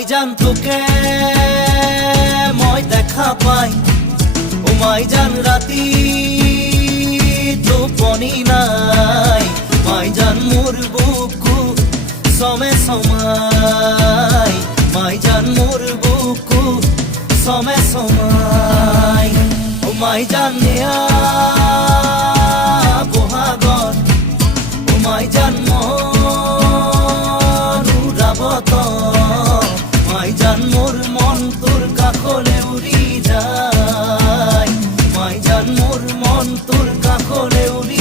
মাইজান তোকে মই দেখা পাই, ও মাইজান রাতি টোপনি নাই, মাইজান মোর বুকু সমে সমাই, মাইজান মোর বুকু সমে সমাই। ও মাইজান নেয়া বহাগত, ও মাইজান মনুরাবত, মাইজান মোর মন তোর কাখলে উড়ি যায়, মাইজান মোর মন তোর কাখলে উড়ি